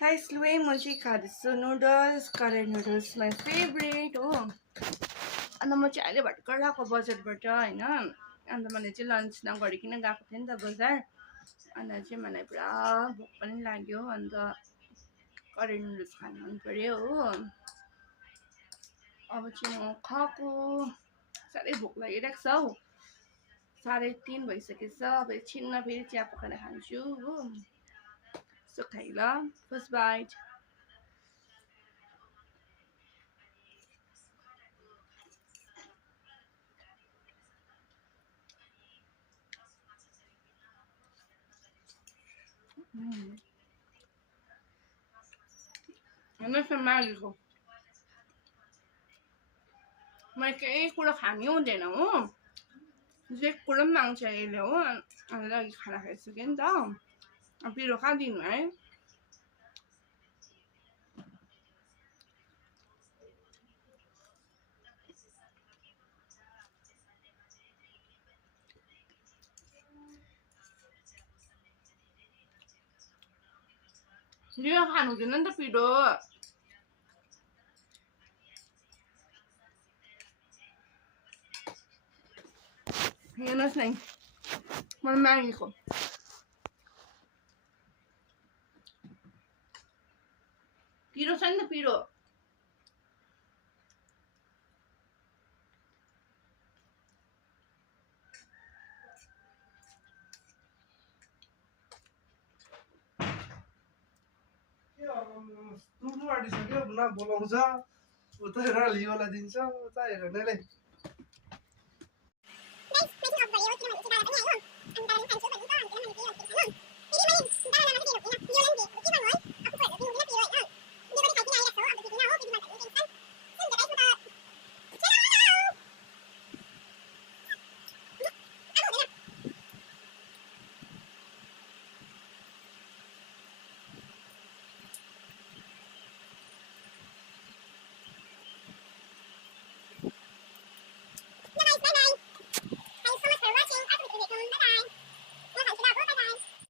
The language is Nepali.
गाइसले म चाहिँ खाँदैछु noodles current noodles my favourite हो। अन्त म चाहिँ अहिले भर्खर आएको बजारबाट होइन। अन्त मैले चाहिँ लन्च नगरिकन गएको थिएँ नि त बजार। अन्त चाहिँ मलाई पुरा भोक पनि लाग्यो। अन्त करेन्ट नुडल्स खानु मन पर्यो हो। अब चाहिँ म खाएको साह्रै भोक लागिरहेको छ हौ। 3:30 भइसकेछ। अब एकछिनमा फेरि चिया पकाएर खान्छु हो। सो खाइ ल फर्स्ट बाइट। हेर्नुहोस् न मागेको मैले केही कुरो खानै हुँदैन हो। जे कुरो पनि माग्छ यसले हो। अन्त अघि खाना खाइसक्यो नि त। अब पिरो कहाँ दिनु है। यो खानु हुँदैन नि त पिरो। हेर्नुहोस् न मैले मागेको पिरो छ नि त पिरो। दुर्नु आँटिसक्यो न बोलाउँछ उता हेर लियोलाई दिन्छ उता हेर नै